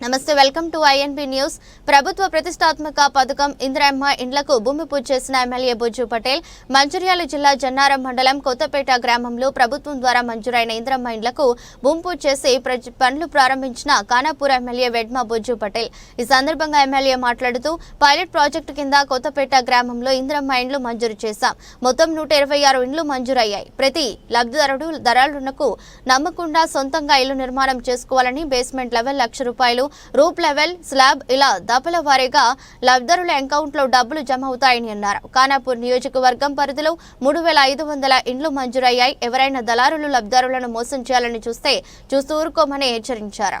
నమస్తే welcome to INB news. ప్రభుత్వ ప్రతిష్టాత్మక పథకం ఇందిరమ్మ ఇండ్లకు భూమి పూజ చేసిన ఎమ్మెల్యే బుజ్జు పటేల్ మంచిర్యాల జిల్లా జన్నారం మండలం కొత్తపేట గ్రామంలో ప్రభుత్వం ద్వారా మంజూరైన ఇందిరమ్మ ఇండ్లకు భూమి పూజ చేసి ప్రజ- పనులు ప్రారంభించిన ఖానాపూర్ ఎమ్మెల్యే వెడ్మ బుజ్జు పటేల్. ఈ సందర్భంగా ఎమ్మెల్యే మాట్లాడుతూ పైలట్ ప్రాజెక్టు కింద కొత్తపేట గ్రామంలో ఇందిరమ్మ ఇండ్లు మంజూరు చేశాం. మొత్తం నూట ఇరవై ఆరు ఇండ్లు మంజూరయ్యాయి. ప్రతి లబ్ధిదారుడు దళారులకు నమ్మకుండా సొంతంగా ఇల్లు నిర్మాణం చేసుకోవాలని బేస్మెంట్ లెవెల్ లక్ష రూపాయలు రూప్ లెవెల్ స్లాబ్ ఇలా దఫల వారీగా లబ్ధిదారుల అకౌంట్లో డబ్బులు జమ అవుతాయని అన్నారు. ఖానాపూర్ నియోజకవర్గం పరిధిలో మూడు వేల ఐదు వందల ఇండ్లు మంజూరయ్యాయి. ఎవరైనా దళారులు లబ్ధిదారులను మోసం చేయాలని చూస్తే చూస్తూ ఊరుకోమని హెచ్చరించారు.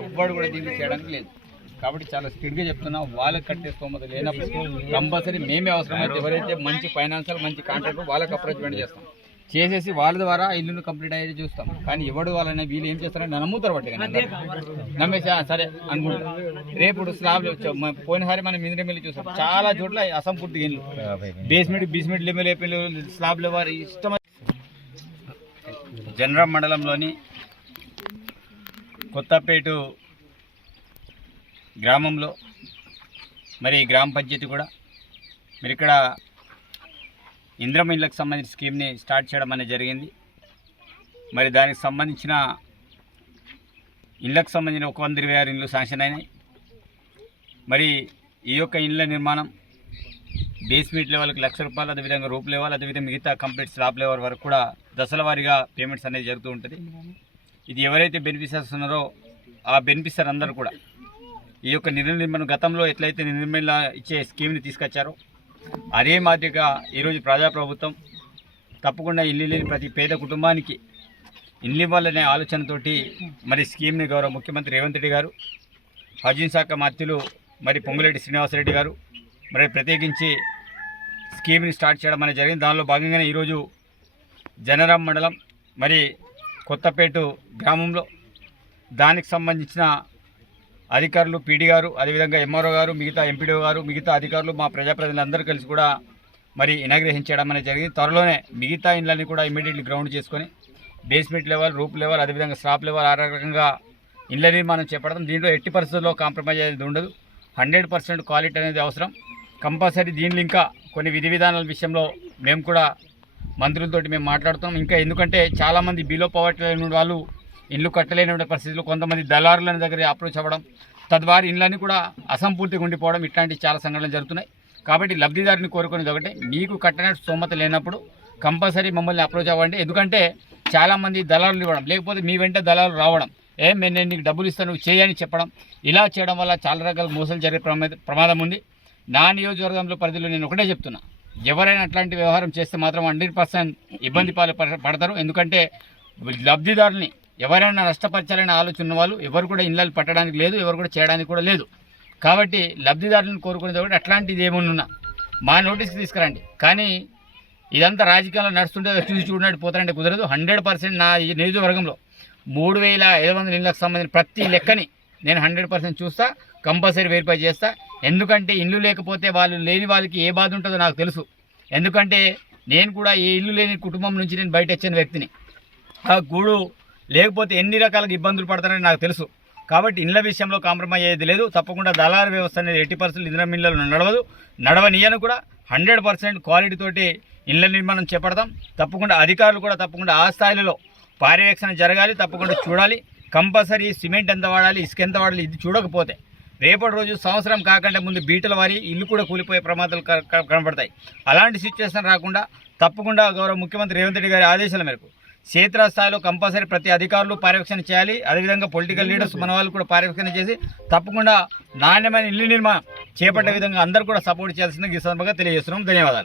ఎవ్వడు కూడా దీన్ని చేయడానికి లేదు. కాబట్టి చాలా స్పీడ్గా చెప్తున్నా వాళ్ళకి కట్టే స్తోమత లేనప్పుడు కంపల్సరీ మేమే అవసరమైతే ఎవరైతే మంచి ఫైనాన్షియల్ మంచి కాంట్రాక్ట్ వాళ్ళకి అప్రోచ్మెంట్ చేస్తాం. చేసేసి వాళ్ళ ద్వారా ఇల్లును కంప్లీట్ అయ్యేది చూస్తాం. కానీ ఎవడు వాళ్ళని వీళ్ళు ఏం చేస్తారంటే నమ్ముతారు పట్టి నమ్మేసి సరే అనుకుంటా. రేపు స్లాబ్ పోయినసారి మనం ఇంద్ర మిల్లి చూస్తాం చాలా చోట్ల అసంపూర్తి ఇల్లు. బేస్మెంట్ బేస్మెంట్ లెవెల్ లేపిల్లు స్లాబ్ లెవెల్ ఇష్టం జనరం మండలంలోని కొత్తపేటు గ్రామంలో మరి గ్రామ పంచాయతీ కూడా. మీరు ఇక్కడ ఇంద్రమ ఇళ్ళకు సంబంధించిన స్కీమ్ని స్టార్ట్ చేయడం అనేది జరిగింది. మరి దానికి సంబంధించిన ఇళ్ళకు సంబంధించిన ఒక వంద ఇరవై ఆరు ఇళ్ళు శాంక్షన్ అయినాయి. మరి ఈ యొక్క ఇళ్ళ నిర్మాణం బేస్మెంట్ లెవెల్కి లక్ష రూపాయలు అదేవిధంగా రూప్ లెవెల్ అదేవిధంగా మిగతా కంప్లీట్ స్లాబ్ లెవెల్ వరకు కూడా దశల వారీగా పేమెంట్స్ అనేది జరుగుతూ ఉంటుంది. ఇది ఎవరైతే బెనిఫిషియర్స్ ఉన్నారో ఆ బెనిఫిషియర్ అందరూ కూడా ఈ యొక్క నిర్ణయం గతంలో ఎట్లయితే నిర్మల ఇచ్చే స్కీమ్ని తీసుకొచ్చారో అదే మాదిరిగా ఈరోజు ప్రజాప్రభుత్వం తప్పకుండా ఇల్లు లేని ప్రతి పేద కుటుంబానికి ఇల్లు ఇవ్వాలనే ఆలోచనతోటి మరి స్కీమ్ని గౌరవ ముఖ్యమంత్రి రేవంత్ రెడ్డి గారు హౌసింగ్ శాఖ మంత్రులు మరి పొంగులేటి శ్రీనివాసరెడ్డి గారు మరి ప్రత్యేకించి స్కీమ్ని స్టార్ట్ చేయడం అనేది జరిగింది. దానిలో భాగంగానే ఈరోజు జనరాం మండలం మరి కొత్తపేటు గ్రామంలో దానికి సంబంధించిన అధికారులు పీడీ గారు అదేవిధంగా ఎంఆర్ఓ గారు మిగతా ఎంపీడీఓ గారు మిగతా అధికారులు మా ప్రజాప్రతినిధులందరూ కలిసి కూడా మరి ఇనాగ్రేషన్ చేయడం అనేది జరిగింది. త్వరలోనే మిగతా ఇండ్లని కూడా ఇమీడియట్లీ గ్రౌండ్ చేసుకొని బేస్మెంట్ లెవెల్ రూప్ లెవెల్ అదేవిధంగా స్లాప్ లెవెల్ ఆ రకంగా ఇండ్ల నిర్మాణం చేపడతాం. దీంట్లో ఎట్టి పరిస్థితుల్లో కాంప్రమైజ్ అనేది ఉండదు. హండ్రెడ్ పర్సెంట్ క్వాలిటీ అనేది అవసరం. కంపల్సరీ దీనిలో ఇంకా కొన్ని విధి విధానాల విషయంలో మేము కూడా మంత్రులతోటి మేము మాట్లాడుతున్నాం. ఇంకా ఎందుకంటే చాలామంది బిలో పవర్టీ లేని వాళ్ళు ఇల్లు కట్టలేని పరిస్థితులు కొంతమంది దళారుల దగ్గర అప్రోచ్ అవ్వడం తద్వారా ఇళ్ళని కూడా అసంపూర్తిగా ఉండిపోవడం ఇట్లాంటి చాలా సంఘటనలు జరుగుతున్నాయి. కాబట్టి లబ్ధిదారుని కోరుకునేది ఒకటే మీకు కట్టనే స్తోమత లేనప్పుడు కంపల్సరీ మమ్మల్ని అప్రోచ్ అవ్వండి. ఎందుకంటే చాలామంది దళారులు ఇవ్వడం లేకపోతే మీ వెంట దళారులు రావడం ఏ మేము నేను నీకు డబ్బులు ఇస్తాను నువ్వు చేయని చెప్పడం ఇలా చేయడం వల్ల చాలా రకాల మోసాలు జరిగే ప్రమాద ప్రమాదం ఉంది. నా నియోజకవర్గంలో పరిధిలో నేను ఒకటే చెప్తున్నా. ఎవరైనా అట్లాంటి వ్యవహారం చేస్తే మాత్రం హండ్రెడ్ పర్సెంట్ ఇబ్బంది పాలు పడ- పడతారు. ఎందుకంటే లబ్ధిదారుల్ని ఎవరైనా నష్టపరచాలనే ఆలోచన వాళ్ళు ఎవరు కూడా ఇళ్ళలు పట్టడానికి లేదు ఎవరు కూడా చేయడానికి కూడా లేదు. కాబట్టి లబ్ధిదారులను కోరుకునేది ఒకటి అట్లాంటిది ఏమన్నా మా నోటీస్కి తీసుకురండి. కానీ ఇదంతా రాజకీయాల్లో నడుస్తుంటే చూసి చూడనట్టు పోతారంటే కుదరదు. హండ్రెడ్ పర్సెంట్ నా నియోజకవర్గంలో మూడు వేల ఐదు వందల ఇళ్ళకు సంబంధించిన ప్రతి లెక్కని నేను హండ్రెడ్ పర్సెంట్ చూస్తా కంపల్సరీ వెరిఫై చేస్తా. ఎందుకంటే ఇల్లు లేకపోతే వాళ్ళు లేని వాళ్ళకి ఏ బాధ ఉంటుందో నాకు తెలుసు. ఎందుకంటే నేను కూడా ఏ ఇల్లు లేని కుటుంబం నుంచి నేను బయట వచ్చిన వ్యక్తిని. ఆ గూడు లేకపోతే ఎన్ని రకాల ఇబ్బందులు పడతారని నాకు తెలుసు. కాబట్టి ఇండ్ల విషయంలో కాంప్రమైజ్ అయ్యేది లేదు. తప్పకుండా దళారు వ్యవస్థ అనేది ఎట్టి పరిస్థితులు ఇంధన మిల్లలు నడవదు. నడవనియను కూడా హండ్రెడ్ పర్సెంట్ క్వాలిటీతోటి ఇళ్ళ నిర్మాణం చేపడతాం. తప్పకుండా అధికారులు కూడా తప్పకుండా ఆ స్థాయిలో పర్యవేక్షణ జరగాలి తప్పకుండా చూడాలి. కంపల్సరీ సిమెంట్ ఎంత వాడాలి ఇసుక ఎంత వాడాలి ఇది చూడకపోతే రేపటి రోజు సంవత్సరం కాకుండా ముందు బీటల వారి ఇల్లు కూడా కూలిపోయే ప్రమాదాలు కనబడతాయి. అలాంటి సిచ్యువేషన్ రాకుండా తప్పకుండా గౌరవ ముఖ్యమంత్రి రేవంత్ రెడ్డి గారి ఆదేశాల మేరకు క్షేత్ర స్థాయిలో కంపల్సరీ ప్రతి అధికారులు పర్యవేక్షణ చేయాలి. అదేవిధంగా పొలిటికల్ లీడర్స్ మన వాళ్ళు కూడా పర్యవేక్షణ చేసి తప్పకుండా నాణ్యమైన ఇల్లు నిర్మాణం చేపట్టే విధంగా అందరూ కూడా సపోర్ట్ చేయాల్సిందిగా ఈ సందర్భంగా తెలియజేస్తున్నాం. ధన్యవాదాలు.